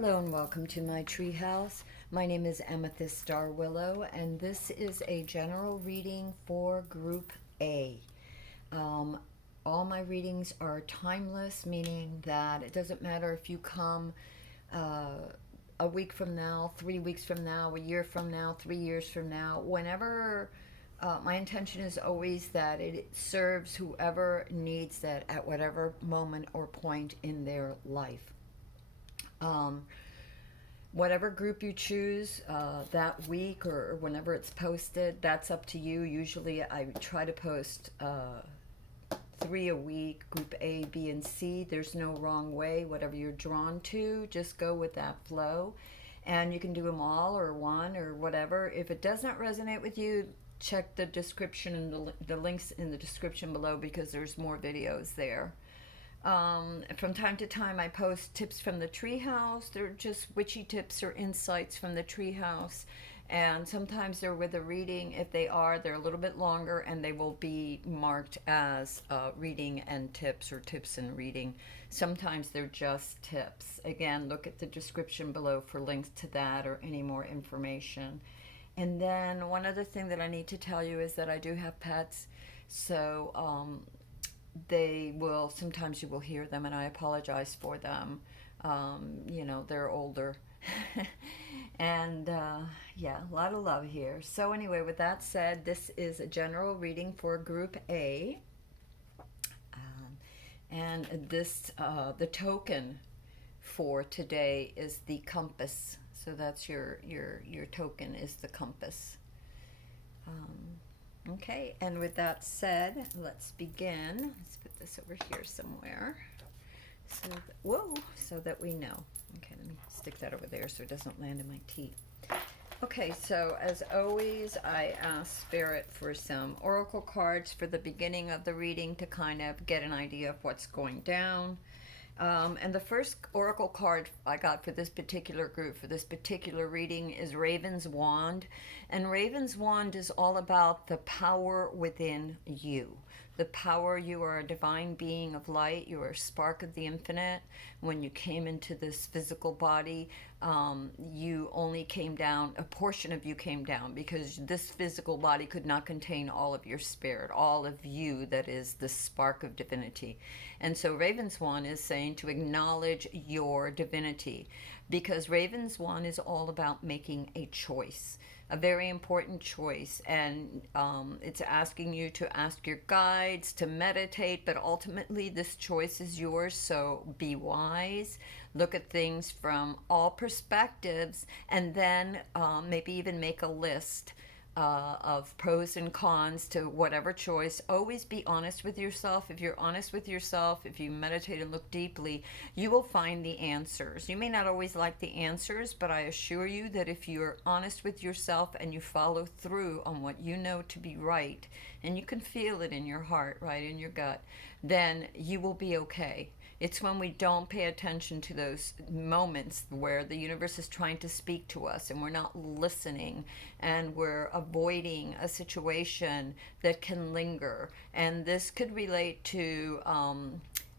Hello and welcome to my treehouse. My name is Amethyst Star Willow, and this is a general reading for Group A. Um, all my readings are timeless, meaning that it doesn't matter if you come a week from now, 3 weeks from now, a year from now, 3 years from now, whenever. My intention is always that it serves whoever needs that at whatever moment or point in their life. Um, Whatever group you choose that week or whenever it's posted, that's up to you. Usually I try to post 3 a week, group A, B, and C. There's no wrong way. Whatever you're drawn to, just go with that flow. And you can do them all or one or whatever. If it doesn't resonate with you, check the description and the links in the description below, because there's more videos there. From time to time, I post tips from the treehouse. They're just witchy tips or insights from the treehouse. And sometimes they're with a reading. If they are, they're a little bit longer and they will be marked as reading and tips, or tips and reading. Sometimes they're just tips. Again, look at the description below for links to that or any more information. And then one other thing that I need to tell you is that I do have pets. So they will, sometimes you will hear them, and I apologize for them. They're older. And yeah, a lot of love here. So anyway, with that said, this is a general reading for Group A. And the token for today is the compass. So that's your token is the compass. Okay, and with that said, let's begin. Let's put this over here somewhere. So that we know. Okay, let me stick that over there so it doesn't land in my tea. Okay, so as always, I ask Spirit for some oracle cards for the beginning of the reading to kind of get an idea of what's going down. And the first oracle card I got for this particular group, for this particular reading, is Raven's Wand. And Raven's Wand is all about the power within you. The power, you are a divine being of light. You are a spark of the infinite. When you came into this physical body, you only came down, a portion of you came down, because this physical body could not contain all of your spirit, all of you that is the spark of divinity. And so Raven's Wand is saying to acknowledge your divinity, because Raven's Wand is all about making a choice, a very important choice. And it's asking you to ask your guides, to meditate, but ultimately this choice is yours. So be wise, look at things from all perspectives, and then maybe even make a list of pros and cons to whatever choice. Always be honest with yourself. If you're honest with yourself, if you meditate and look deeply, you will find the answers. You may not always like the answers, but I assure you that if you're honest with yourself and you follow through on what you know to be right, and you can feel it in your heart, right, in your gut, then you will be okay. It's when we don't pay attention to those moments where the universe is trying to speak to us and we're not listening, and we're avoiding a situation that can linger. And this could relate to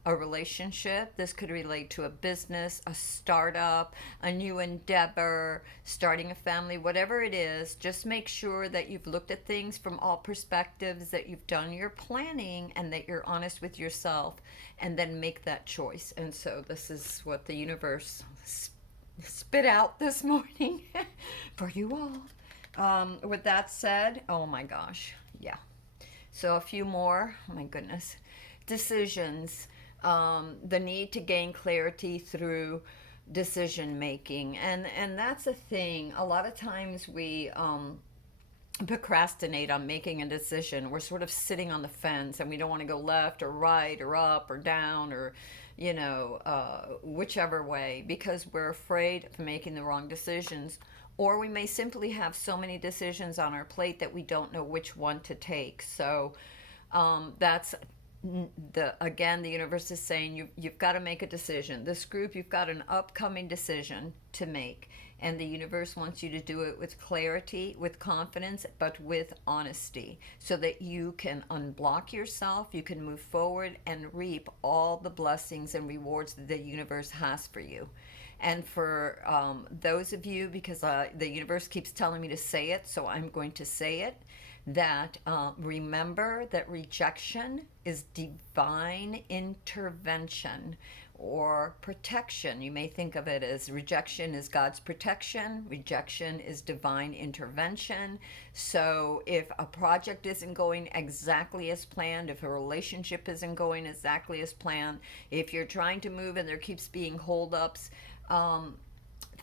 a relationship. This could relate to a business, a startup, a new endeavor, starting a family, whatever it is. Just make sure that you've looked at things from all perspectives, that you've done your planning, and that you're honest with yourself, and then make that choice. And so this is what the universe spit out this morning for you all. With that said, oh my gosh, yeah. So a few more, oh my goodness. Decisions. The need to gain clarity through decision making, and that's a thing. A lot of times we procrastinate on making a decision. We're sort of sitting on the fence, and we don't want to go left or right or up or down, or whichever way, because we're afraid of making the wrong decisions. Or we may simply have so many decisions on our plate that we don't know which one to take. So that's again, the universe is saying you've got to make a decision. This group, you've got an upcoming decision to make, and the universe wants you to do it with clarity, with confidence, but with honesty, so that you can unblock yourself, you can move forward and reap all the blessings and rewards that the universe has for you. And for those of you, because the universe keeps telling me to say it, so I'm going to say it, that remember that rejection is divine intervention or protection. You may think of it as rejection is God's protection, rejection is divine intervention. So if a project isn't going exactly as planned, if a relationship isn't going exactly as planned, if you're trying to move and there keeps being holdups,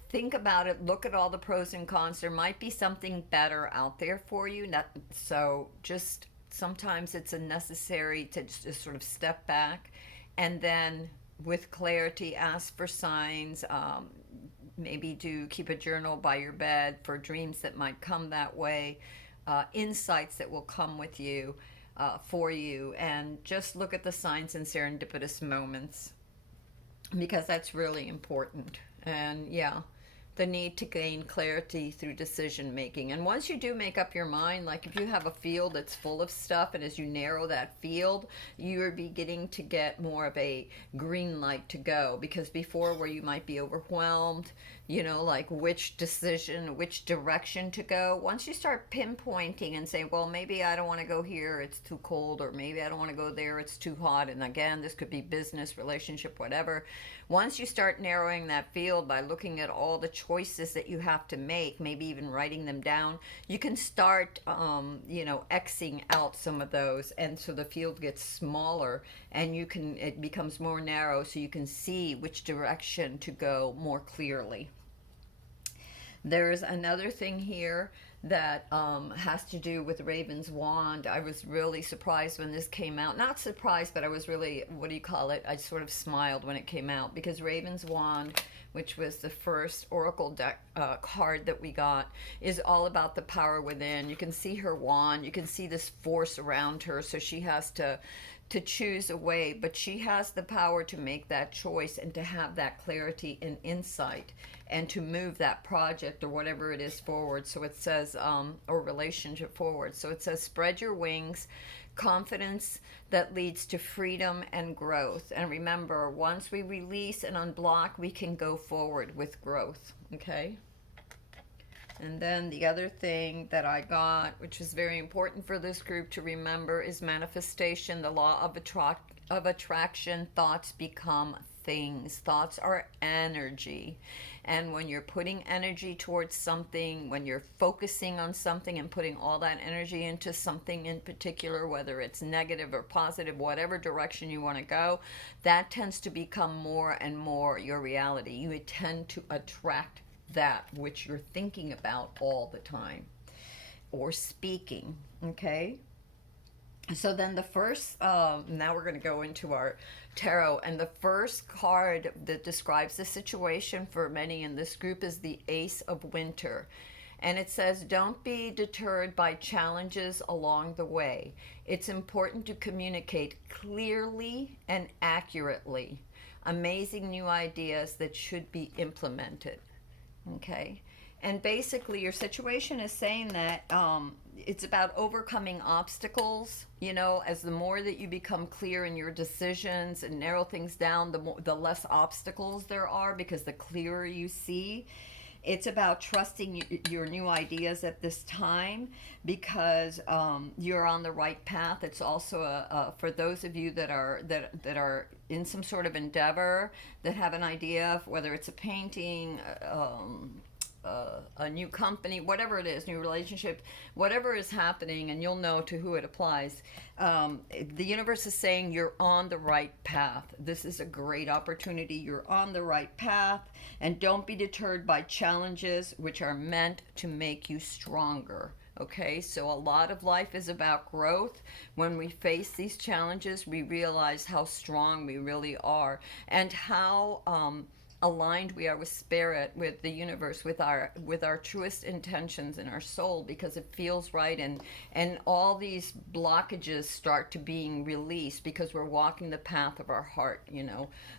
think about it, look at all the pros and cons. There might be something better out there for you. So just sometimes it's a necessary to just sort of step back and then with clarity ask for signs. Maybe do keep a journal by your bed for dreams that might come that way, insights that will come with you, for you, and just look at the signs and serendipitous moments because that's really important. And yeah, the need to gain clarity through decision making. And once you do make up your mind, like if you have a field that's full of stuff, and as you narrow that field, you're beginning to get more of a green light to go. Because before, where you might be overwhelmed, like which decision, which direction to go, once you start pinpointing and saying, well, maybe I don't want to go here, it's too cold, or maybe I don't want to go there, it's too hot. And again, this could be business, relationship, whatever. Once you start narrowing that field by looking at all the choices that you have to make, maybe even writing them down, you can start, Xing out some of those. And so the field gets smaller and it becomes more narrow, so you can see which direction to go more clearly. There's another thing here that has to do with Raven's Wand. I was really surprised when this came out. Not surprised, but I was really, I sort of smiled when it came out, because Raven's Wand, which was the first Oracle deck card that we got, is all about the power within. You can see her wand. You can see this force around her, so she has to choose a way, but she has the power to make that choice and to have that clarity and insight and to move that project or whatever it is forward. So it says, or relationship forward. So it says, spread your wings, confidence that leads to freedom and growth. And remember, once we release and unblock, we can go forward with growth, okay? And then the other thing that I got, which is very important for this group to remember, is manifestation, the law of attraction. Thoughts become things. Thoughts are energy. And when you're putting energy towards something, when you're focusing on something and putting all that energy into something in particular, whether it's negative or positive, whatever direction you want to go, that tends to become more and more your reality. You tend to attract that which you're thinking about all the time or speaking, okay? So then the first, now we're going to go into our tarot, and the first card that describes the situation for many in this group is the Ace of Winter. And it says, don't be deterred by challenges along the way. It's important to communicate clearly and accurately. Amazing new ideas that should be implemented. Okay? And basically your situation is saying that it's about overcoming obstacles. As the more that you become clear in your decisions and narrow things down, the less obstacles there are, because the clearer you see. It's about trusting your new ideas at this time, because you're on the right path. It's also for those of you that are in some sort of endeavor, that have an idea of whether it's a painting, a new company, whatever it is, new relationship, whatever is happening, and you'll know to who it applies. The universe is saying you're on the right path. This is a great opportunity. You're on the right path, and don't be deterred by challenges which are meant to make you stronger. Okay, so a lot of life is about growth. When we face these challenges, we realize how strong we really are, and how aligned we are with spirit, with the universe, with our truest intentions in our soul, because it feels right, and all these blockages start to being released because we're walking the path of our heart,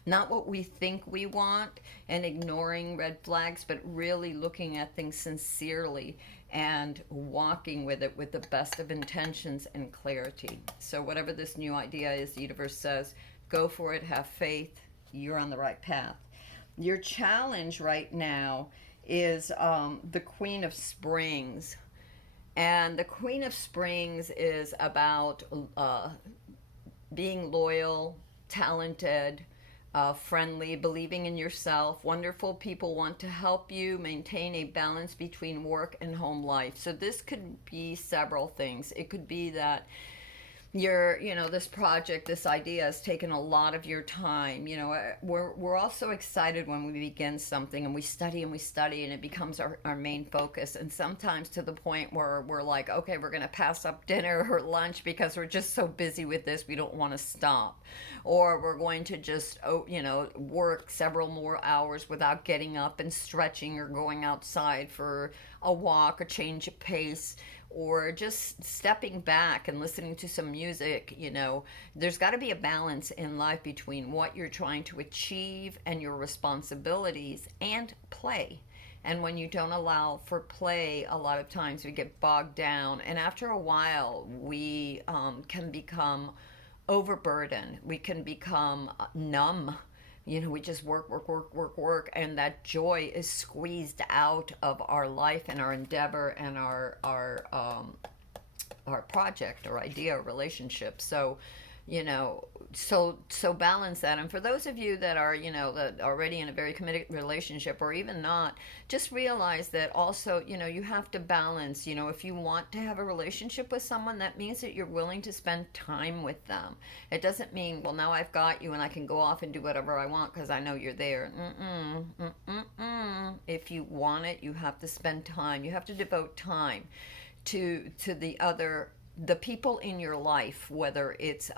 not what we think we want and ignoring red flags, but really looking at things sincerely and walking with it with the best of intentions and clarity. So whatever this new idea is, the universe says, go for it, have faith, you're on the right path. Your challenge right now is the Queen of Springs. And the Queen of Springs is about being loyal, talented, friendly, believing in yourself. Wonderful people want to help you maintain a balance between work and home life. So this could be several things. It could be that this project, this idea has taken a lot of your time. We're also excited when we begin something and we study and we study and it becomes our main focus. And sometimes to the point where we're like, okay, we're going to pass up dinner or lunch because we're just so busy with this, we don't want to stop. Or we're going to just, work several more hours without getting up and stretching or going outside for a walk, a change of pace, or just stepping back and listening to some music. There's got to be a balance in life between what you're trying to achieve and your responsibilities and play. And when you don't allow for play, a lot of times we get bogged down, and after a while we can become overburdened. We can become numb. We just work, work, work, work, work, and that joy is squeezed out of our life and our endeavor and our project or idea or relationship. So, so balance that. And for those of you that are, that are already in a very committed relationship or even not, just realize that also, you have to balance. If you want to have a relationship with someone, that means that you're willing to spend time with them. It doesn't mean, well, now I've got you and I can go off and do whatever I want because I know you're there. If you want it, you have to spend time. You have to devote time to the people in your life, whether it's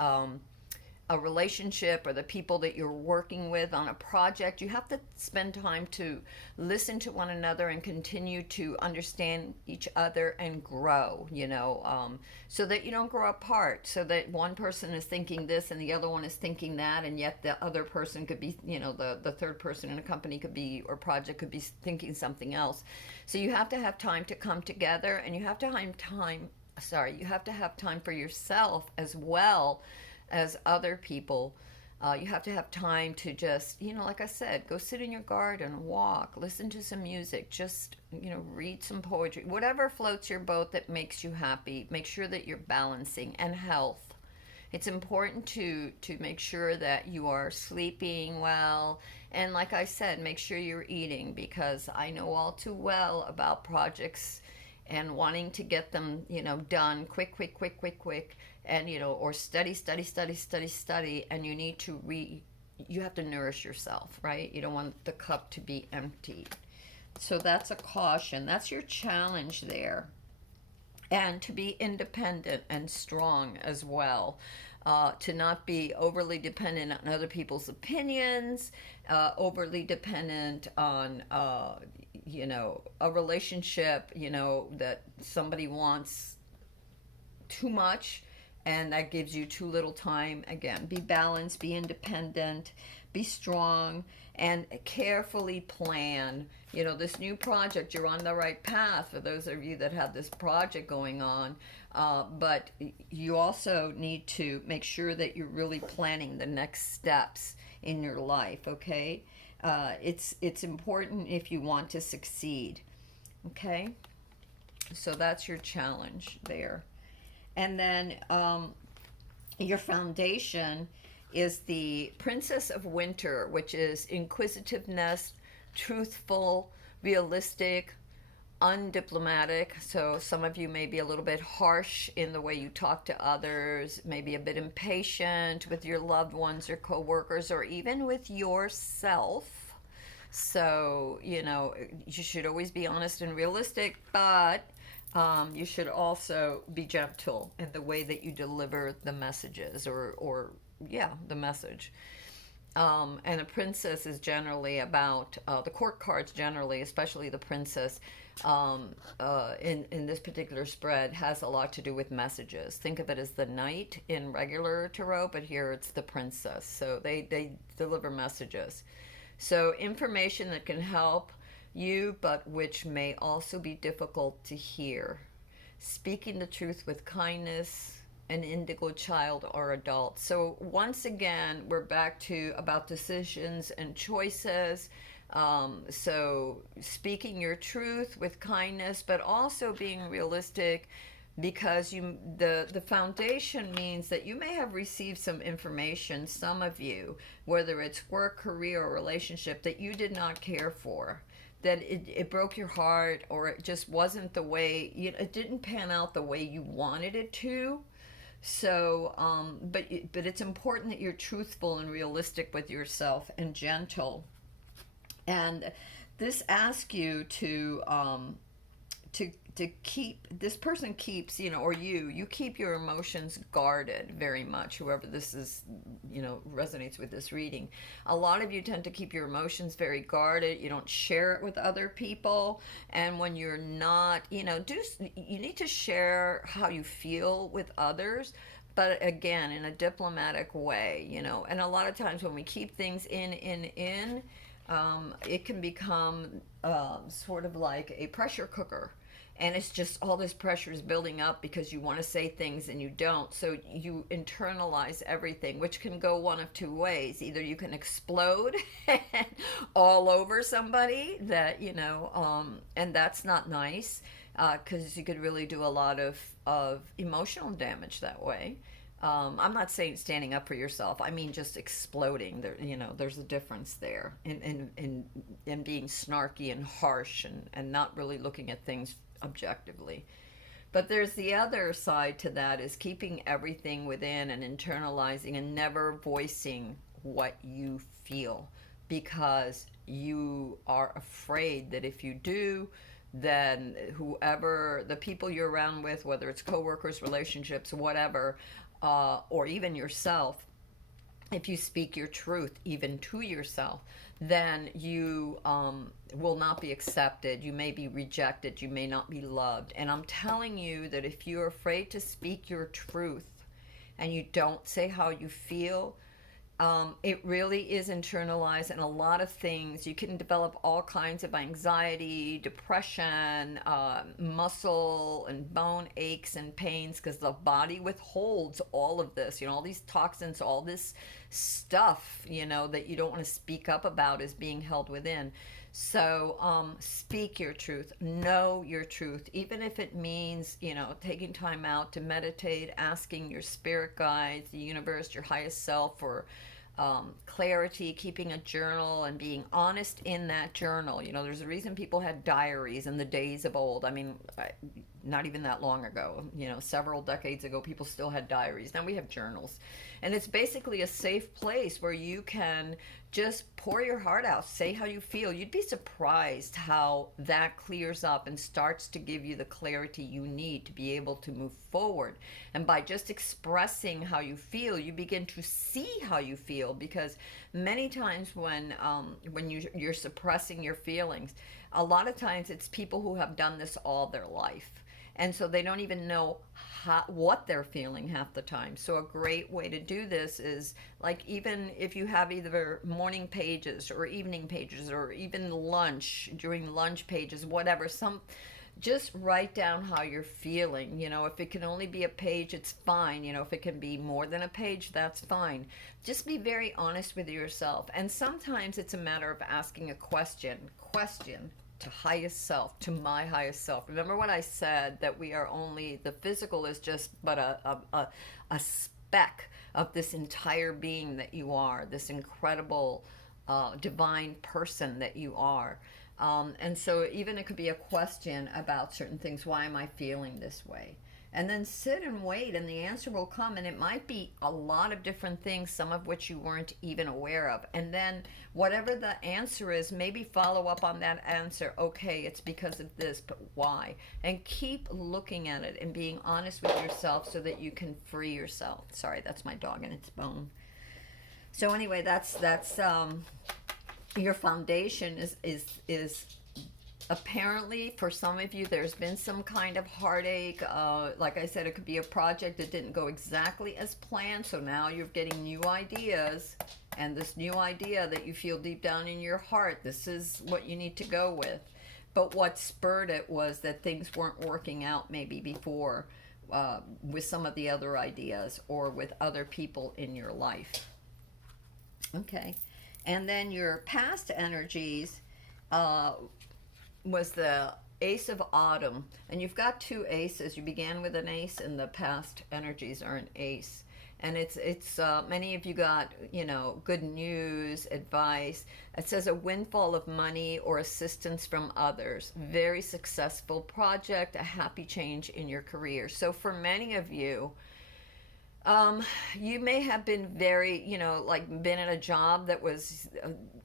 a relationship or the people that you're working with on a project. You have to spend time to listen to one another and continue to understand each other and grow, so that you don't grow apart, so that one person is thinking this and the other one is thinking that, and yet the other person could be, the third person in a company could be, or project could be thinking something else. So you have to have time to come together, and you have to have time for yourself as well as other people. You have to have time to just, like I said, go sit in your garden, walk, listen to some music, just, read some poetry, whatever floats your boat that makes you happy. Make sure that you're balancing. And health. It's important to make sure that you are sleeping well. And like I said, make sure you're eating, because I know all too well about projects and wanting to get them, done quick, and, or study, and you need to you have to nourish yourself, right? You don't want the cup to be emptied. So that's a caution. That's your challenge there. And to be independent and strong as well. To not be overly dependent on other people's opinions, overly dependent on, a relationship, that somebody wants too much and that gives you too little time. Again, be balanced, be independent, be strong, and carefully plan. This new project, you're on the right path for those of you that have this project going on, but you also need to make sure that you're really planning the next steps in your life, okay? It's important if you want to succeed, okay? So that's your challenge there. And then your foundation is the Princess of Winter, which is inquisitiveness, truthful, realistic, undiplomatic. So some of you may be a little bit harsh in the way you talk to others, maybe a bit impatient with your loved ones or coworkers, or even with yourself. So, you should always be honest and realistic, but you should also be gentle in the way that you deliver the messages, or the message. And a princess is generally about, the court cards generally, especially the princess, in this particular spread, has a lot to do with messages. Think of it as the knight in regular tarot, but here it's the princess. So they deliver messages. So information that can help you, but which may also be difficult to hear. Speaking the truth with kindness, an indigo child or adult. So once again, we're back to about decisions and choices. So speaking your truth with kindness, but also being realistic, because the foundation means that you may have received some information, some of you, whether it's work, career, or relationship, that you did not care for, that it broke your heart, or it just wasn't the way it didn't pan out the way you wanted it to. So but it's important that you're truthful and realistic with yourself and gentle. And this asks you to keep, this person keeps, or you keep your emotions guarded very much, whoever this is, resonates with this reading. A lot of you tend to keep your emotions very guarded. You don't share it with other people. And when you're not, you need to share how you feel with others, but again, in a diplomatic way, and a lot of times when we keep things in, it can become sort of like a pressure cooker. And it's just all this pressure is building up because you want to say things and you don't. So you internalize everything, which can go one of two ways. Either you can explode all over somebody and that's not nice, because you could really do a lot of emotional damage that way. I'm not saying standing up for yourself. I mean just exploding. There's a difference there in being snarky and harsh and not really looking at things objectively. But there's the other side to that, is keeping everything within and internalizing and never voicing what you feel, because you are afraid that if you do, then whoever, the people you're around with, whether it's coworkers, relationships, whatever, or even yourself, if you speak your truth even to yourself, then you will not be accepted. You may be rejected. You may not be loved. And I'm telling you that if you're afraid to speak your truth and you don't say how you feel, it really is internalized, and a lot of things, you can develop all kinds of anxiety, depression, muscle and bone aches and pains, because the body withholds all of this, all these toxins, all this stuff, that you don't want to speak up about is being held within. So speak your truth, know your truth, even if it means, taking time out to meditate, asking your spirit guides, the universe, your highest self for clarity, keeping a journal and being honest in that journal. There's a reason people had diaries in the days of old. I mean, not even that long ago, several decades ago, people still had diaries. Now we have journals. And it's basically a safe place where you can just pour your heart out, say how you feel. You'd be surprised how that clears up and starts to give you the clarity you need to be able to move forward. And by just expressing how you feel, you begin to see how you feel, because many times when you're suppressing your feelings, a lot of times it's people who have done this all their life. And so they don't even know what they're feeling half the time. So a great way to do this is, like, even if you have either morning pages or evening pages, or even during lunch pages, whatever, just write down how you're feeling. If it can only be a page, it's fine. If it can be more than a page, that's fine. Just be very honest with yourself. And sometimes it's a matter of asking a question to highest self, to my highest self. Remember what I said, that we are only, the physical is just but a speck of this entire being that you are, this incredible divine person that you are. And so even it could be a question about certain things. Why am I feeling this way? And then sit and wait, and the answer will come. And it might be a lot of different things, some of which you weren't even aware of. And then whatever the answer is, maybe follow up on that answer. Okay, it's because of this, but why? And keep looking at it and being honest with yourself so that you can free yourself. Sorry, that's my dog and its bone. So anyway, that's your foundation is apparently, for some of you, there's been some kind of heartache. Like I said, it could be a project that didn't go exactly as planned. So now you're getting new ideas. And this new idea that you feel deep down in your heart, this is what you need to go with. But what spurred it was that things weren't working out maybe before with some of the other ideas or with other people in your life. Okay. And then your past energies uh, was the Ace of Autumn. And you've got two aces. You began with an ace, and the past energies are an ace. And it's many of you got, good news, advice. It says a windfall of money or assistance from others. Very successful project, a happy change in your career. So for many of you, you may have been very, been in a job that was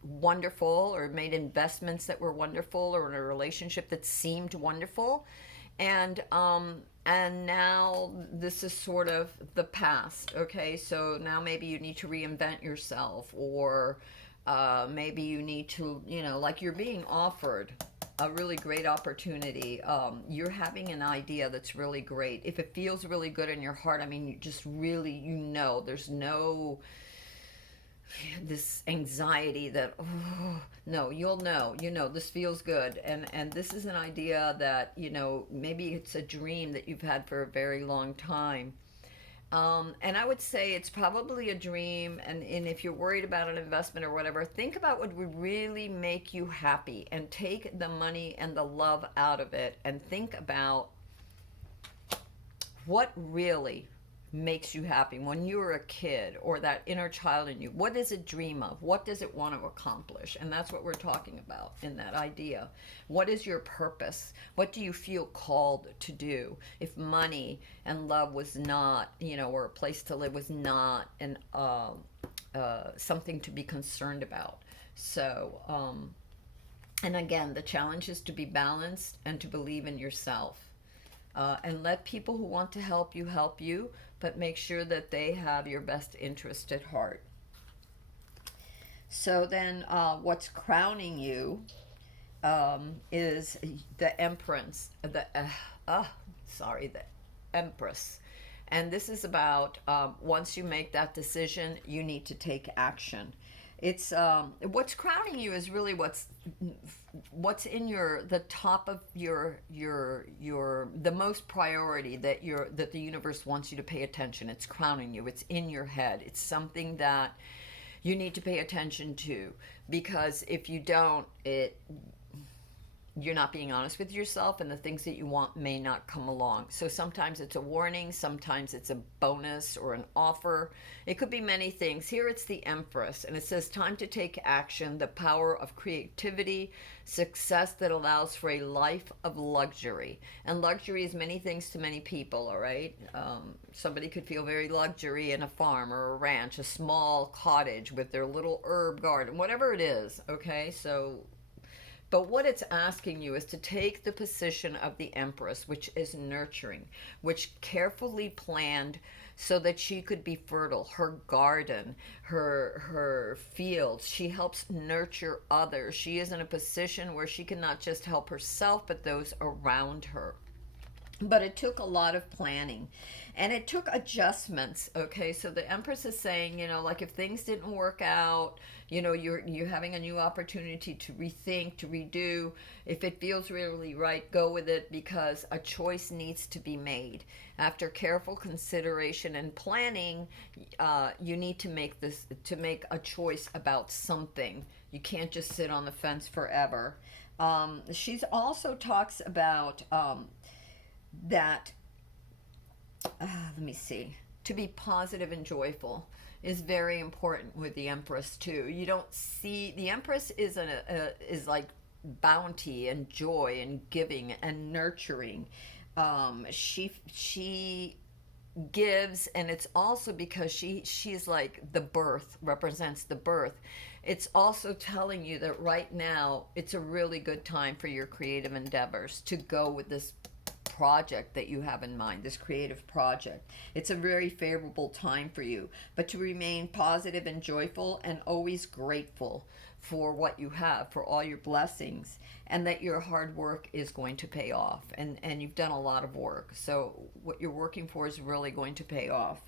wonderful, or made investments that were wonderful, or in a relationship that seemed wonderful. And now this is sort of the past. Okay, so now maybe you need to reinvent yourself, or maybe you need to, like you're being offered a really great opportunity. You're having an idea that's really great. If it feels really good in your heart, I mean, you just really, there's no this anxiety that, oh no, you'll know, this feels good. And this is an idea that, maybe it's a dream that you've had for a very long time. And I would say it's probably a dream. And if you're worried about an investment or whatever, think about what would really make you happy, and take the money and the love out of it, and think about what really makes you happy when you were a kid, or that inner child in you. What does it dream of? What does it want to accomplish? And that's what we're talking about in that idea. What is your purpose? What do you feel called to do? If money and love was not, or a place to live was not something to be concerned about. So, and again, the challenge is to be balanced and to believe in yourself. And let people who want to help you, but make sure that they have your best interest at heart. So then what's crowning you is the Empress, the Empress. And this is about once you make that decision, you need to take action. It's what's crowning you is really what's in the top of your the most priority that the universe wants you to pay attention. It's crowning you. It's in your head. It's something that you need to pay attention to, because if you don't, you're not being honest with yourself, and the things that you want may not come along. So sometimes it's a warning, sometimes it's a bonus or an offer. It could be many things. Here it's the Empress, and it says time to take action, the power of creativity, success that allows for a life of luxury. And luxury is many things to many people, all right? Somebody could feel very luxury in a farm or a ranch, a small cottage with their little herb garden, whatever it is, okay? So but what it's asking you is to take the position of the Empress, which is nurturing, which carefully planned so that she could be fertile. Her garden, her fields, she helps nurture others. She is in a position where she can not just help herself, but those around her. But it took a lot of planning, and it took adjustments. Okay, so the Empress is saying, like if things didn't work out, you're having a new opportunity to rethink, to redo. If it feels really right, go with it, because a choice needs to be made. After careful consideration and planning, you need to make a choice about something. You can't just sit on the fence forever. She's also talks about that, let me see, to be positive and joyful is very important with the Empress too. You don't see, the Empress is is like bounty and joy and giving and nurturing. She gives, and it's also because she's like the birth, represents the birth. It's also telling you that right now it's a really good time for your creative endeavors to go with this project that you have in mind, this creative project. It's a very favorable time for you, but to remain positive and joyful and always grateful for what you have, for all your blessings, and that your hard work is going to pay off, and you've done a lot of work, so what you're working for is really going to pay off.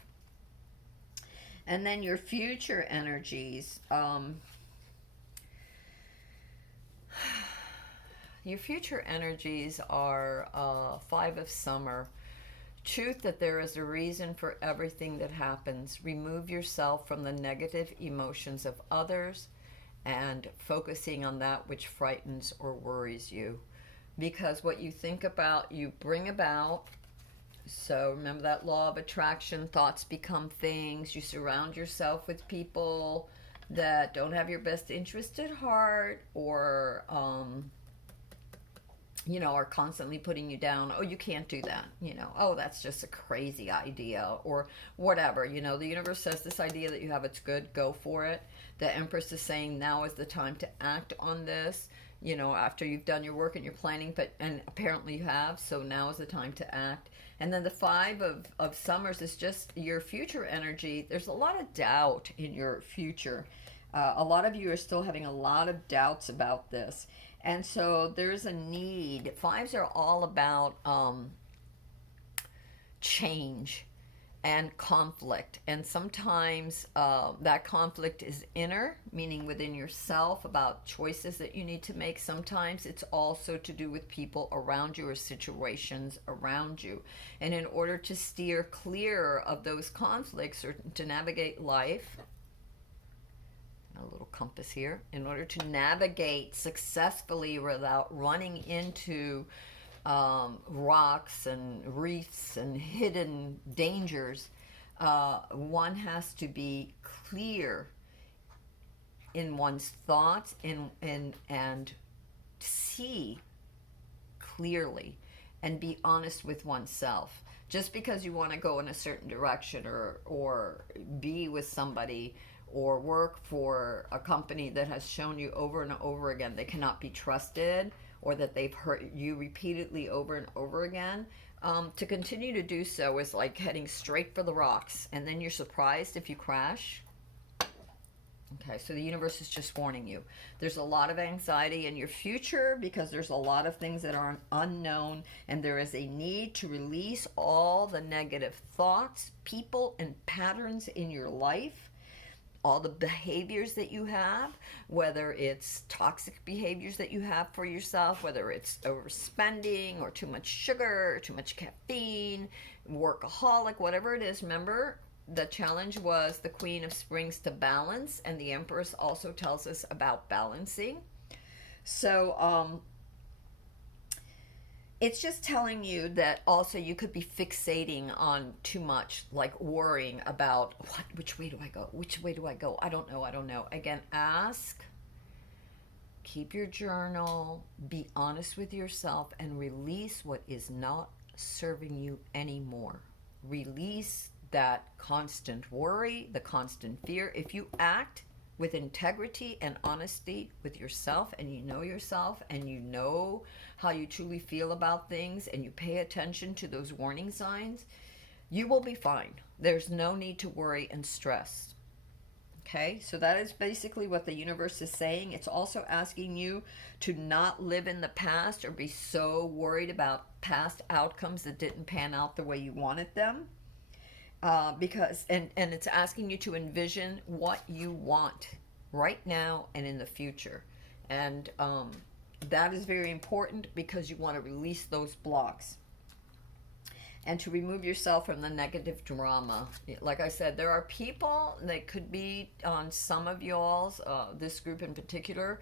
And then your future energies, your future energies are Five of Summer. Truth that there is a reason for everything that happens. Remove yourself from the negative emotions of others and focusing on that which frightens or worries you. Because what you think about, you bring about. So remember that law of attraction, thoughts become things. You surround yourself with people that don't have your best interest at heart, or are constantly putting you down. Oh, you can't do that. Oh, that's just a crazy idea, or whatever. The universe says this idea that you have, it's good, go for it. The Empress is saying now is the time to act on this, after you've done your work and your planning, and apparently you have, so now is the time to act. And then the Five of Summers is just your future energy. There's a lot of doubt in your future. A lot of you are still having a lot of doubts about this. And so there's a need. Fives are all about change and conflict. And sometimes that conflict is inner, meaning within yourself, about choices that you need to make. Sometimes it's also to do with people around you or situations around you. And in order to steer clear of those conflicts, or to navigate life, a little compass here, in order to navigate successfully without running into rocks and reefs and hidden dangers, one has to be clear in one's thoughts and see clearly and be honest with oneself. Just because you want to go in a certain direction, or be with somebody, or work for a company that has shown you over and over again they cannot be trusted, or that they've hurt you repeatedly over and over again, to continue to do so is like heading straight for the rocks, and then you're surprised if you crash. Okay, so the universe is just warning you. There's a lot of anxiety in your future because there's a lot of things that are unknown, and there is a need to release all the negative thoughts, people, and patterns in your life. All the behaviors that you have, whether it's toxic behaviors that you have for yourself, whether it's overspending or too much sugar or too much caffeine, workaholic, whatever it is. Remember, the challenge was the Queen of Springs to balance, and the Empress also tells us about balancing. So it's just telling you that also you could be fixating on too much, like worrying about which way do I go? I don't know. Again, ask, keep your journal, be honest with yourself, and release what is not serving you anymore. Release that constant worry, the constant fear. If you act with integrity and honesty with yourself, and you know yourself, and you know how you truly feel about things, and you pay attention to those warning signs, you will be fine. There's no need to worry and stress. Okay, so that is basically what the universe is saying. It's also asking you to not live in the past or be so worried about past outcomes that didn't pan out the way you wanted them. Because it's asking you to envision what you want right now and in the future. And that is very important, because you want to release those blocks and to remove yourself from the negative drama. Like I said, there are people that could be on some of y'all's, this group in particular.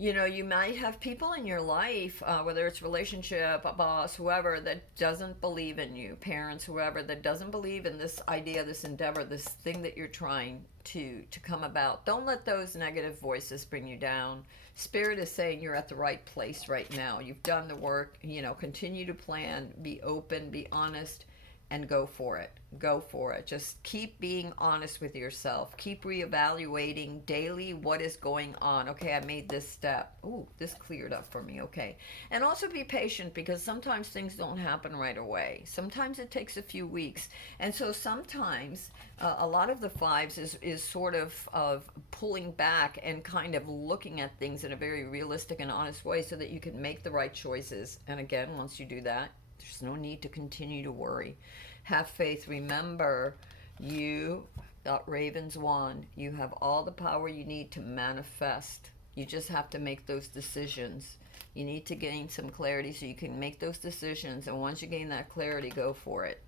You might have people in your life, whether it's relationship, a boss, whoever, that doesn't believe in you, parents, whoever, that doesn't believe in this idea, this endeavor, this thing that you're trying to come about. Don't let those negative voices bring you down. Spirit is saying you're at the right place right now. You've done the work, continue to plan, be open, be honest, and go for it. Go for it. Just keep being honest with yourself. Keep reevaluating daily what is going on. Okay, I made this step. Ooh, this cleared up for me. Okay. And also be patient, because sometimes things don't happen right away. Sometimes it takes a few weeks. And so sometimes a lot of the fives is sort of pulling back and kind of looking at things in a very realistic and honest way, so that you can make the right choices. And again, once you do that, there's no need to continue to worry. Have faith. Remember, you got Raven's wand. You have all the power you need to manifest. You just have to make those decisions. You need to gain some clarity so you can make those decisions. And once you gain that clarity, go for it.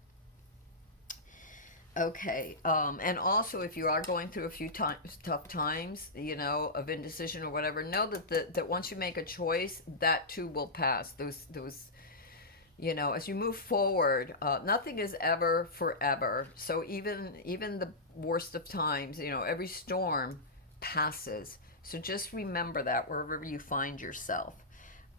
Okay. And also, if you are going through a few tough times, of indecision or whatever, know that once you make a choice, that too will pass. As you move forward, nothing is ever forever. So even the worst of times, every storm passes. So just remember that wherever you find yourself.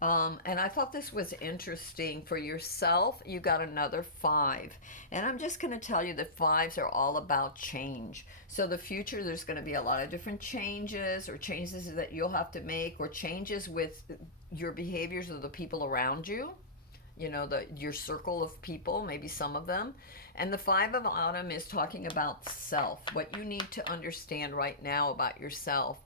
And I thought this was interesting for yourself. You got another five. And I'm just going to tell you that fives are all about change. So, the future, there's going to be a lot of different changes or changes that you'll have to make or changes with your behaviors of the people around you. Your circle of people, maybe some of them. And the five of autumn is talking about self, what you need to understand right now about yourself.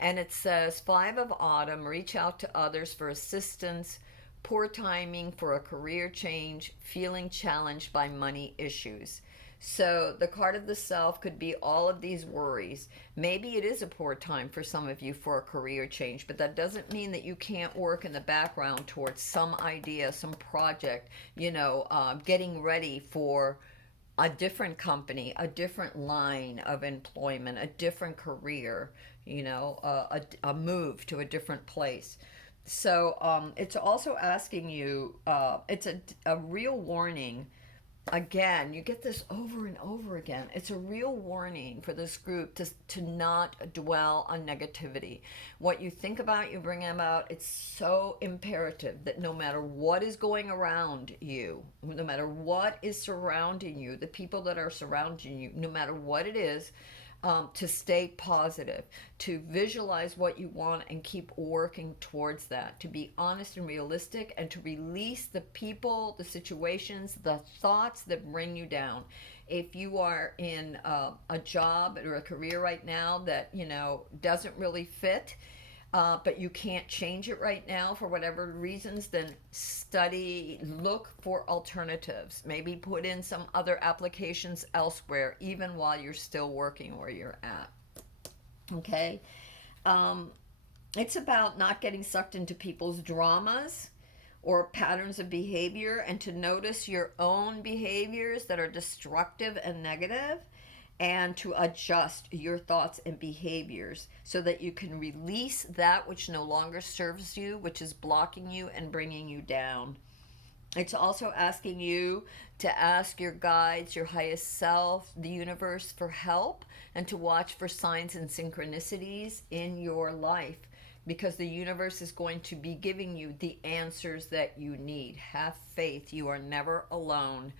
And it says, Five of Autumn, reach out to others for assistance, poor timing for a career change, feeling challenged by money issues. So the card of the self could be all of these worries. Maybe it is a poor time for some of you for a career change, but that doesn't mean that you can't work in the background towards some idea, some project, getting ready for a different company, a different line of employment, a different career, a move to a different place. So it's also asking you, it's a real warning. Again, you get this over and over again. It's a real warning for this group to not dwell on negativity. What you think about, you bring about. It's so imperative that no matter what is going around you, no matter what is surrounding you, the people that are surrounding you, no matter what it is, to stay positive, to visualize what you want and keep working towards that, to be honest and realistic, and to release the people, the situations, the thoughts that bring you down. If you are in a job or a career right now that, doesn't really fit, but you can't change it right now for whatever reasons, then study, look for alternatives. Maybe put in some other applications elsewhere, even while you're still working where you're at. Okay? It's about not getting sucked into people's dramas or patterns of behavior, and to notice your own behaviors that are destructive and negative, and to adjust your thoughts and behaviors so that you can release that which no longer serves you, which is blocking you and bringing you down. It's also asking you to ask your guides, your highest self, the universe for help, and to watch for signs and synchronicities in your life, because the universe is going to be giving you the answers that you need. Have faith. You are never alone.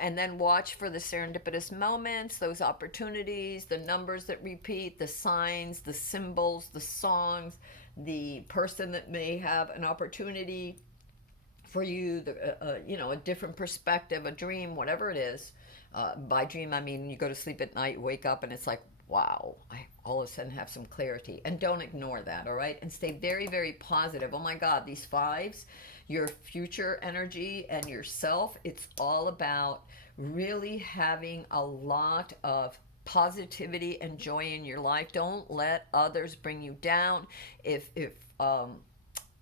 And then watch for the serendipitous moments, those opportunities, the numbers that repeat, the signs, the symbols, the songs, the person that may have an opportunity for you, a different perspective, a dream, whatever it is. By dream, I mean you go to sleep at night, wake up, and it's like, wow, I all of a sudden have some clarity. And don't ignore that, all right? And stay very, very positive. Oh my God, these fives, your future energy and yourself, it's all about really having a lot of positivity and joy in your life. Don't let others bring you down. If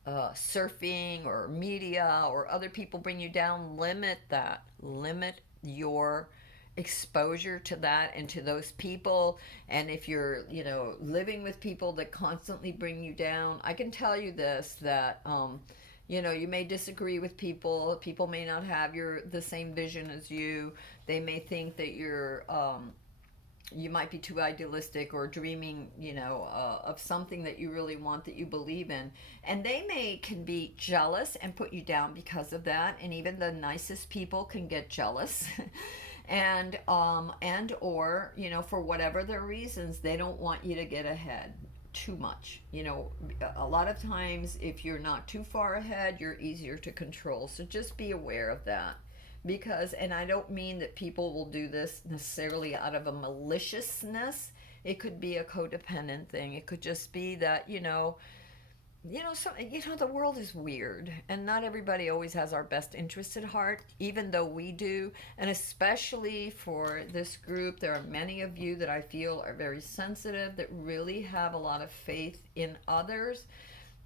surfing or media or other people bring you down, limit that. Limit your exposure to that and to those people. And if you're living with people that constantly bring you down, I can tell you this, that you may disagree with people may not have the same vision as you. They may think that you might be too idealistic or dreaming, of something that you really want, that you believe in. And can be jealous and put you down because of that. And even the nicest people can get jealous. and or, for whatever their reasons, they don't want you to get ahead too much. A lot of times, if you're not too far ahead, you're easier to control. So just be aware of that. Because, and I don't mean that people will do this necessarily out of a maliciousness. It could be a codependent thing. It could just be that, the world is weird, and not everybody always has our best interests at heart, even though we do. And especially for this group, there are many of you that I feel are very sensitive, that really have a lot of faith in others.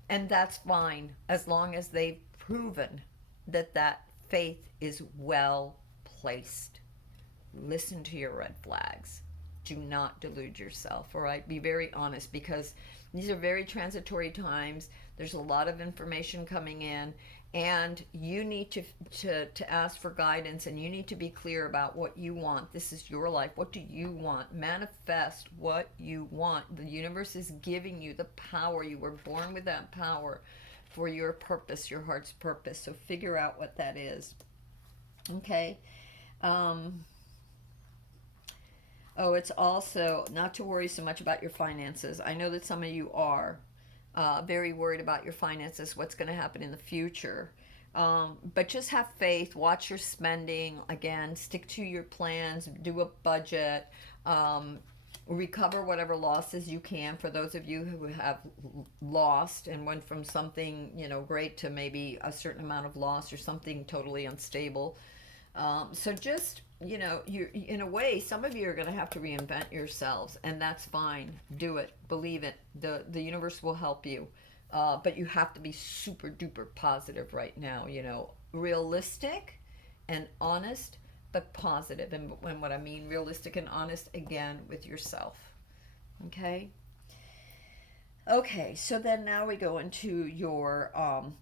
And that's fine, as long as they've proven that faith is well placed. listen to your red flags. Do not delude yourself, all right? Be very honest, because these are very transitory times. There's a lot of information coming in, and you need to ask for guidance, and you need to be clear about what you want. This is your life. What do you want? Manifest what you want. The universe is giving you the power. You were born with that power for your purpose, your heart's purpose. So figure out what that is. Okay. It's also not to worry so much about your finances. I know that some of you are very worried about your finances, what's going to happen in the future. But just have faith, watch your spending. Again, stick to your plans, do a budget, recover whatever losses you can. For those of you who have lost and went from something, great to maybe a certain amount of loss or something totally unstable. So just, you in a way, some of you are going to have to reinvent yourselves, and that's fine. Do it. Believe it. The universe will help you. But you have to be super duper positive right now, realistic and honest, but positive. And what I mean realistic and honest, again, with yourself. Okay? Okay, so then now we go into your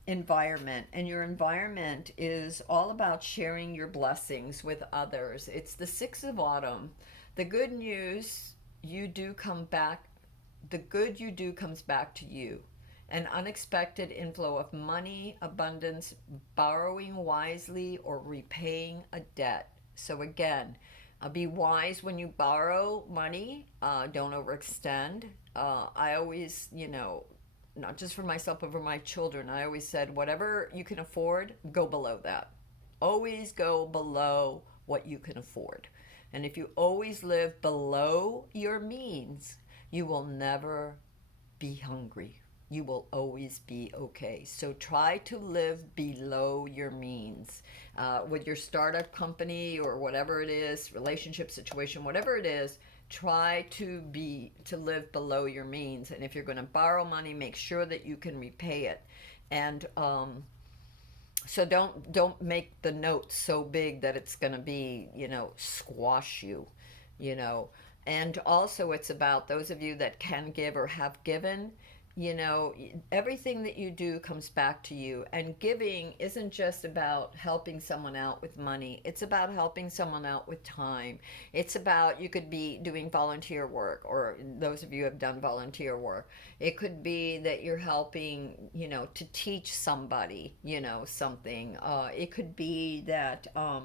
environment, and your environment is all about sharing your blessings with others. It's the 6th of autumn. The good news you do come back, the good you do comes back to you. An unexpected inflow of money, abundance, borrowing wisely, or repaying a debt. So again, be wise when you borrow money. Don't overextend. I always, not just for myself, but for my children, I always said, whatever you can afford, go below that. Always go below what you can afford. And if you always live below your means, you will never be hungry. You will always be okay. So try to live below your means. With your startup company or whatever it is, relationship situation, whatever it is, try to live below your means. And if you're going to borrow money, make sure that you can repay it. And so don't make the note so big that it's going to be, squash you, And also it's about those of you that can give or have given. Everything that you do comes back to you. And giving isn't just about helping someone out with money. It's about helping someone out with time. It's about, you could be doing volunteer work, or those of you who have done volunteer work. It could be that you're helping, to teach somebody, something. It could be that, I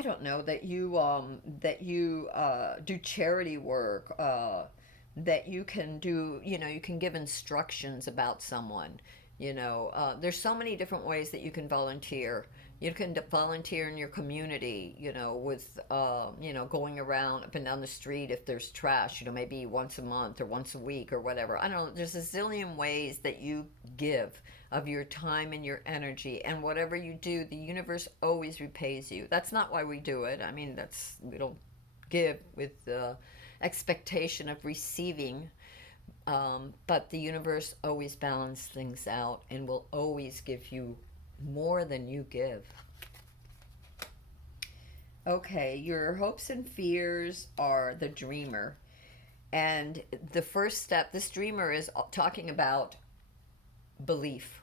don't know, that you do charity work, that you can do, you can give instructions about someone. There's so many different ways that you can volunteer. You can volunteer in your community, with, going around up and down the street if there's trash, maybe once a month or once a week or whatever. I don't know. There's a zillion ways that you give of your time and your energy. And whatever you do, the universe always repays you. That's not why we do it. I mean, we don't give with the expectation of receiving, but the universe always balances things out and will always give you more than you give. Okay, your hopes and fears are the dreamer. And the first step, this dreamer is talking about belief.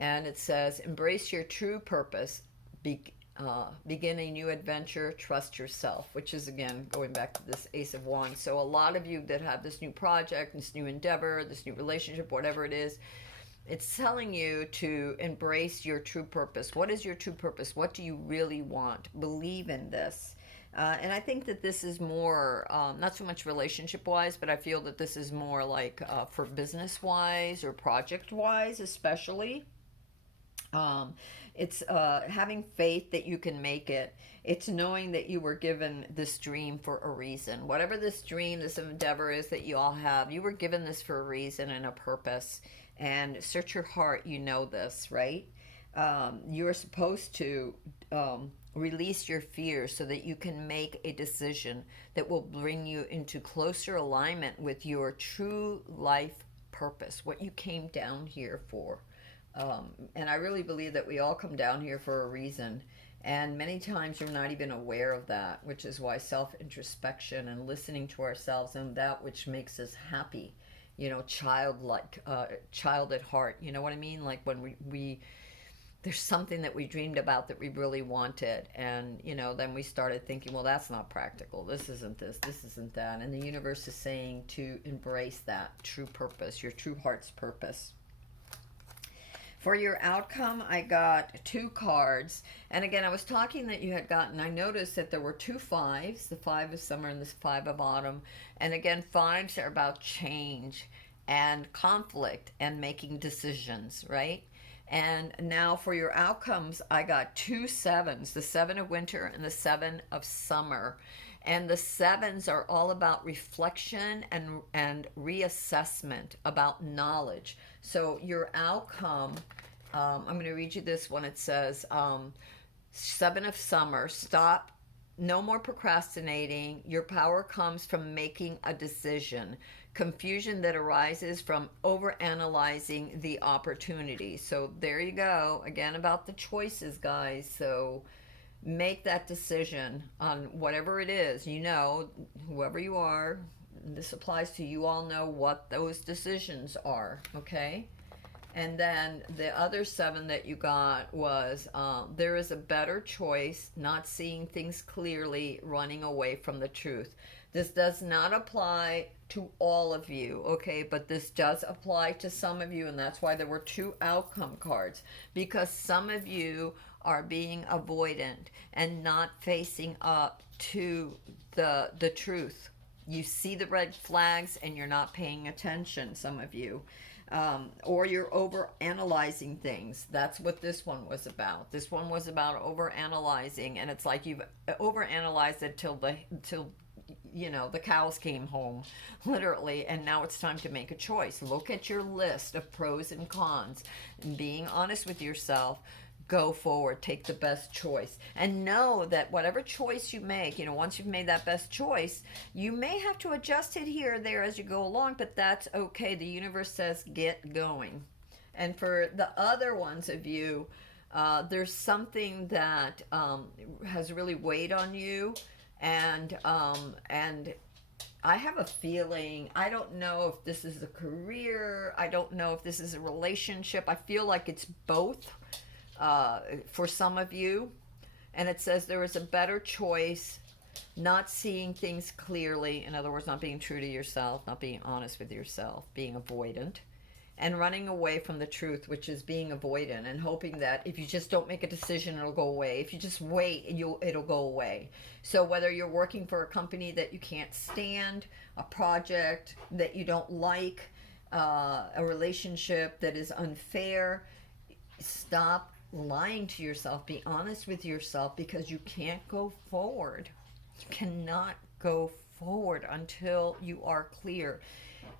And it says, embrace your true purpose, begin a new adventure, trust yourself, which is, again, going back to this Ace of Wands. So a lot of you that have this new project, this new endeavor, this new relationship, whatever it is, it's telling you to embrace your true purpose. What is your true purpose? What do you really want? Believe in this. And I think that this is more, not so much relationship-wise, but I feel that this is more like for business-wise or project-wise especially. It's having faith that you can make it. It's knowing that you were given this dream for a reason. Whatever this dream, this endeavor is that you all have, you were given this for a reason and a purpose. And search your heart, this, right? You're supposed to release your fears so that you can make a decision that will bring you into closer alignment with your true life purpose, what you came down here for. And I really believe that we all come down here for a reason. And many times you're not even aware of that, which is why self-introspection and listening to ourselves and that which makes us happy, childlike, child at heart, you know what I mean? Like when we there's something that we dreamed about that we really wanted, and then we started thinking, well, that's not practical, this isn't this isn't that, and the universe is saying to embrace that true purpose, your true heart's purpose. For your outcome, I got 2 cards. And again, I was talking that you had gotten, I noticed that there were 2 fives, the 5 of summer and the 5 of autumn. And again, 5s are about change and conflict and making decisions, right? And now for your outcomes, I got 2 7s, the 7 of winter and the 7 of summer. And the 7s are all about reflection and reassessment, about knowledge. So your outcome, I'm going to read you this one. It says, 7 of summer, stop, no more procrastinating. Your power comes from making a decision. Confusion that arises from overanalyzing the opportunity. So there you go. Again, about the choices, guys. So make that decision on whatever it is. Whoever you are, this applies to you, all know what those decisions are, okay? And then the other 7 that you got was, there is a better choice, not seeing things clearly, running away from the truth. This does not apply to all of you, okay? But this does apply to some of you, and that's why there were 2 outcome cards, because some of you are being avoidant and not facing up to the truth. You see the red flags and you're not paying attention, some of you. Or you're over analyzing things. That's what this one was about. This one was about over analyzing, and it's like you've over analyzed it till the cows came home, literally, and now it's time to make a choice. Look at your list of pros and cons, and being honest with yourself. Go forward, take the best choice, and know that whatever choice you make, once you've made that best choice, you may have to adjust it here or there as you go along, but that's okay. The universe says get going. And for the other ones of you, there's something that has really weighed on you, and I have a feeling, I don't know if this is a career, I don't know if this is a relationship. I feel like it's both. For some of you, and it says there is a better choice, not seeing things clearly, in other words, not being true to yourself, not being honest with yourself, being avoidant, and running away from the truth, which is being avoidant and hoping that if you just don't make a decision, it'll go away. If you just wait, it'll go away. So whether you're working for a company that you can't stand, a project that you don't like, a relationship that is unfair, stop lying to yourself. Be honest with yourself, because you can't go forward. You cannot go forward until you are clear.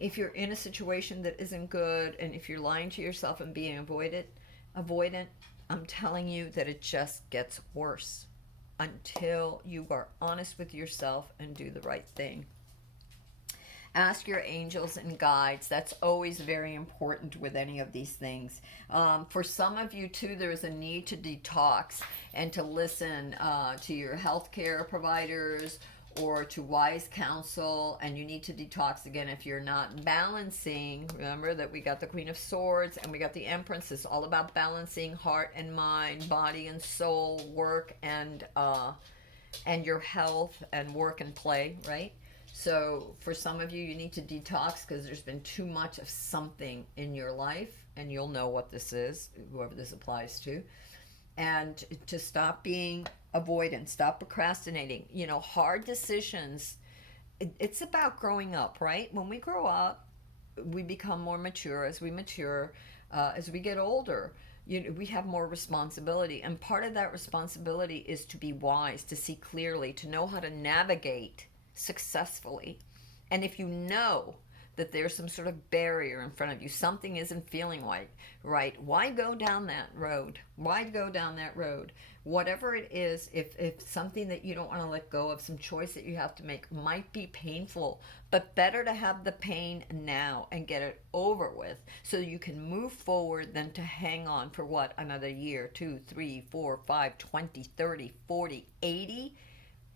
If you're in a situation that isn't good, and if you're lying to yourself and being avoidant, I'm telling you that it just gets worse until you are honest with yourself and do the right thing. Ask your angels and guides. That's always very important with any of these things. For some of you too, there is a need to detox and to listen to your healthcare providers or to wise counsel, and you need to detox again if you're not balancing. Remember that we got the Queen of Swords and we got the Empress. It's all about balancing heart and mind, body and soul, work and your health, and work and play, right? So for some of you, you need to detox because there's been too much of something in your life, and you'll know what this is, whoever this applies to. And to stop being avoidant, stop procrastinating. Hard decisions, it's about growing up, right? When we grow up, we become more mature. As we mature, as we get older, we have more responsibility. And part of that responsibility is to be wise, to see clearly, to know how to navigate successfully. And if you know that there's some sort of barrier in front of you. Something isn't feeling right. Why go down that road? Why go down that road? Whatever it is, if something that you don't want to let go of, some choice that you have to make might be painful, but better to have the pain now and get it over with so you can move forward than to hang on for what, another year, 2, 3, 4, 5, 20, 30, 40, 80?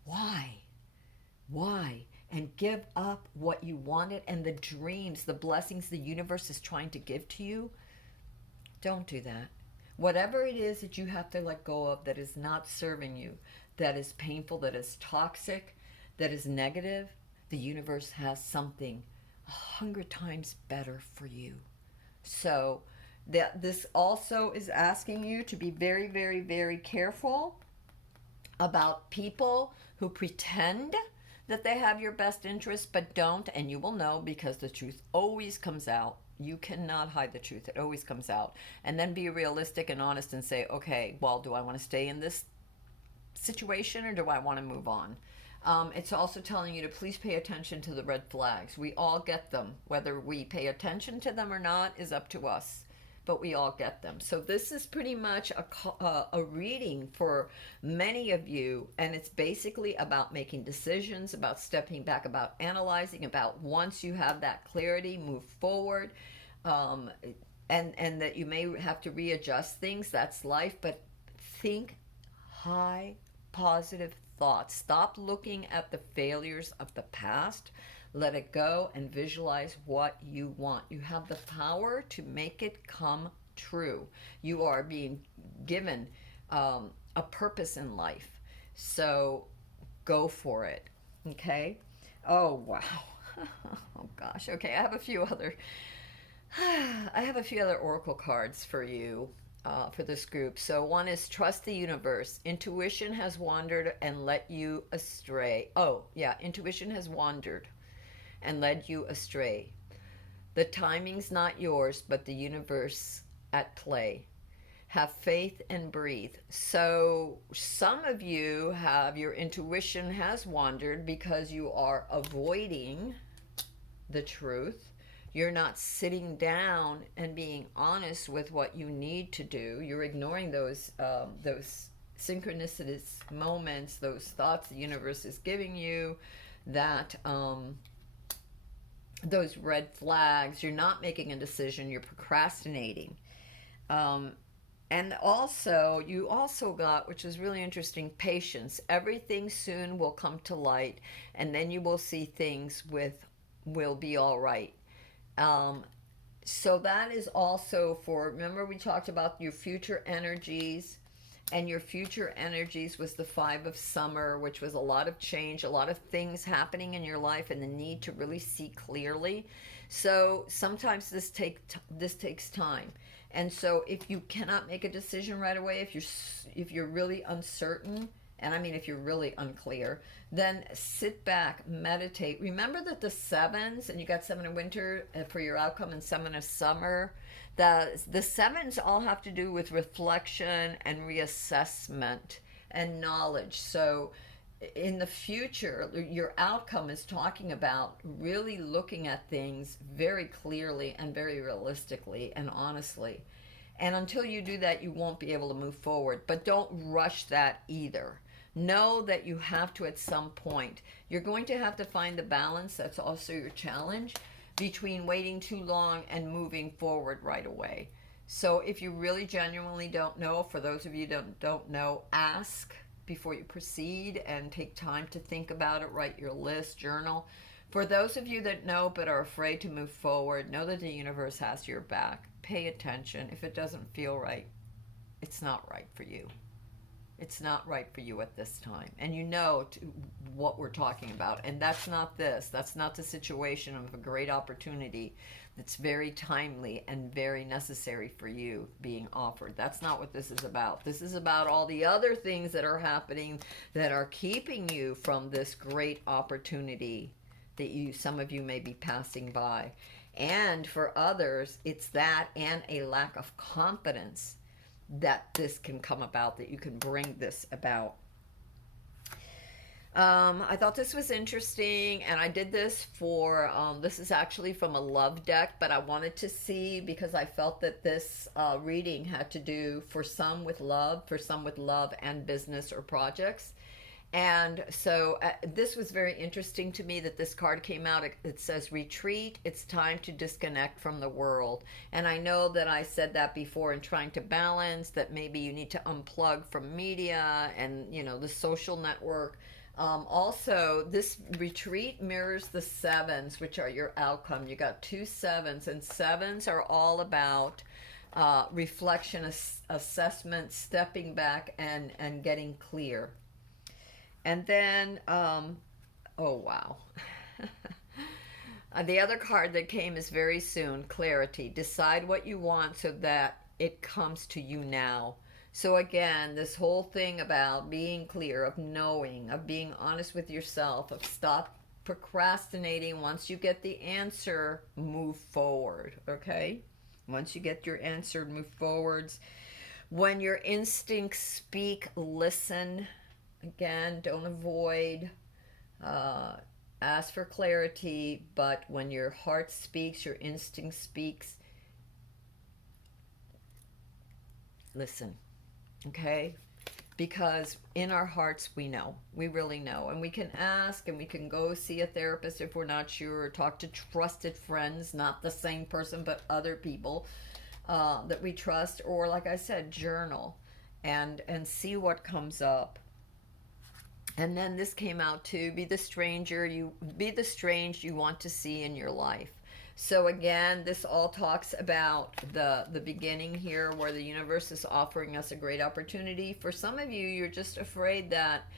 Why? And give up what you wanted and the dreams, the blessings the universe is trying to give to you. Don't do that. Whatever it is that you have to let go of that is not serving you, that is painful, that is toxic, that is negative, the universe has something 100 times better for you. So this also is asking you to be very, very, very careful about people who pretend that they have your best interest but don't, and you will know because the truth always comes out. You cannot hide the truth. It always comes out. And then be realistic and honest and say, okay, well, do I want to stay in this situation or do I want to move on? It's also telling you to please pay attention to the red flags. We all get them. Whether we pay attention to them or not is up to us, but we all get them. So this is pretty much a reading for many of you, and it's basically about making decisions, about stepping back, about analyzing, about once you have that clarity, move forward, and that you may have to readjust things. That's life, but think high, positive thoughts. Stop looking at the failures of the past. Let it go and visualize what you want. You have the power to make it come true. You are being given a purpose in life. So go for it. Okay? Oh, wow. Oh, gosh. Okay, I have a few other oracle cards for you. For this group. So one is trust the universe. Intuition has wandered and led you astray. Oh, yeah, intuition has wandered and led you astray. The timing's not yours, but the universe at play. Have faith and breathe. So some of you have your intuition has wandered because you are avoiding the truth. You're not sitting down and being honest with what you need to do. You're ignoring those synchronicitous moments, those thoughts the universe is giving you, that those red flags. You're not making a decision. You're procrastinating. And also, you also got, which is really interesting, patience. Everything soon will come to light, and then you will see things will be all right. So that is also for, remember we talked about your future energies, and your future energies was the 5 of summer, which was a lot of change, a lot of things happening in your life, and the need to really see clearly. So sometimes this takes time. And so if you cannot make a decision right away, if you're really uncertain, and I mean if you're really unclear, then sit back, meditate. Remember that the 7s, and you got 7 of winter for your outcome and 7 of summer, the 7s all have to do with reflection and reassessment and knowledge. So in the future, your outcome is talking about really looking at things very clearly and very realistically and honestly. And until you do that, you won't be able to move forward. But don't rush that either. Know that you have to at some point. You're going to have to find the balance, that's also your challenge, between waiting too long and moving forward right away. So if you really genuinely don't know, for those of you that don't know, ask before you proceed and take time to think about it, write your list, journal. For those of you that know but are afraid to move forward, know that the universe has your back. Pay attention. If it doesn't feel right, it's not right for you. It's not right for you at this time. And you know what we're talking about. And that's not this. That's not the situation of a great opportunity that's very timely and very necessary for you being offered. That's not what this is about. This is about all the other things that are happening that are keeping you from this great opportunity that some of you may be passing by. And for others, it's that and a lack of confidence that this can come about, that you can bring this about. I thought this was interesting, and I did this for, this is actually from a love deck, but I wanted to see because I felt that this reading had to do for some with love and business or projects. And so this was very interesting to me that this card came out. It says, retreat, it's time to disconnect from the world. And I know that I said that before in trying to balance, that maybe you need to unplug from media and, you know, the social network. Also, this retreat mirrors the sevens, which are your outcome. You got 2 sevens, and sevens are all about reflection, assessment, stepping back, and getting clear. And then, oh wow. The other card that came is very soon, clarity. Decide what you want so that it comes to you now. So again, this whole thing about being clear, of knowing, of being honest with yourself, of stop procrastinating. Once you get the answer, move forward, okay? Once you get your answer, move forwards. When your instincts speak, listen. Again, don't avoid. Ask for clarity, but when your heart speaks, your instinct speaks, listen. Okay? Because in our hearts we know. We really know. And we can ask, and we can go see a therapist if we're not sure, or talk to trusted friends, not the same person but other people that we trust, or like I said, journal and see what comes up. And then this came out too, be the strange you want to see in your life. So again, this all talks about the beginning here, where the universe is offering us a great opportunity. For some of you, you're just afraid that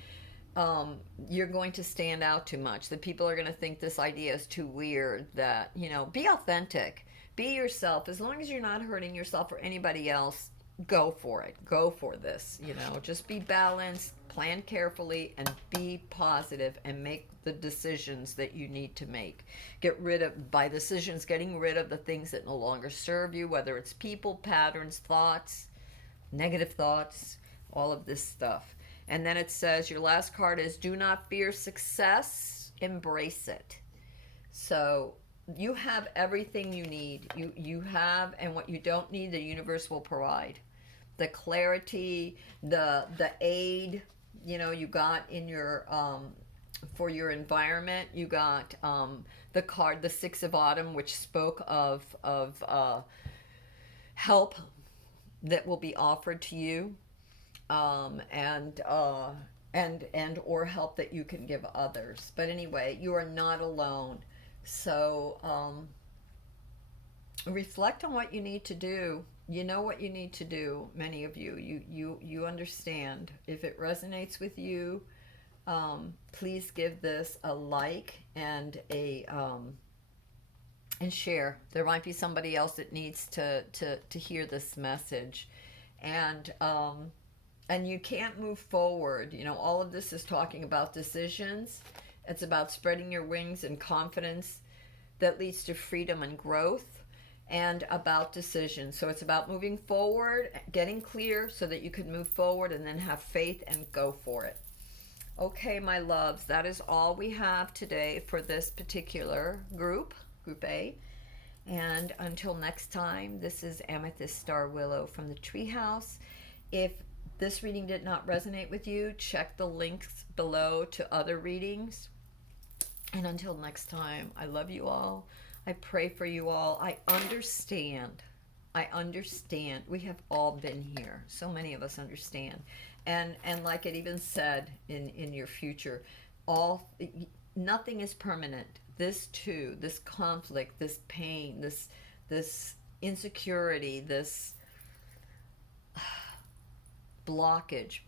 you're going to stand out too much, that people are going to think this idea is too weird, that, you know, be authentic, be yourself. As long as you're not hurting yourself or anybody else, go for it. Go for this, you know, just be balanced, plan carefully, and be positive, and make the decisions that you need to make. By decisions, getting rid of the things that no longer serve you, whether it's people, patterns, thoughts, negative thoughts, all of this stuff. And then it says, your last card is, do not fear success, embrace it. So you have everything you need. You have, and what you don't need, the universe will provide. The clarity, the aid, you know, you got in your for your environment. You got the card, the 6 of Autumn, which spoke of help that will be offered to you, and or help that you can give others. But anyway, you are not alone. So reflect on what you need to do. You know what you need to do, many of you. You understand. If it resonates with you, please give this a like and and share. There might be somebody else that needs to hear this message. And you can't move forward. You know, all of this is talking about decisions. It's about spreading your wings and confidence that leads to freedom and growth, and about decisions. So it's about moving forward, getting clear so that you can move forward, and then have faith and go for it. Okay, my loves, that is all we have today for this particular group A. And until next time, this is Amethyst Star Willow from the Treehouse. If this reading did not resonate with you, check the links below to other readings. And until next time, I love you all. I pray for you all. I understand. We have all been here. So many of us understand. And like it even said in your future, nothing is permanent. This too, this conflict, this pain, this insecurity, this blockage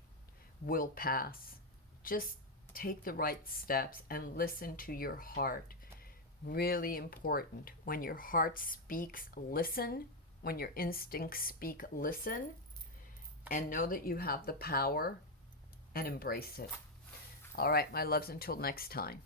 will pass. Just take the right steps and listen to your heart. Really important. When your heart speaks, listen. When your instincts speak, listen. And know that you have the power, and embrace it. All right, my loves, until next time.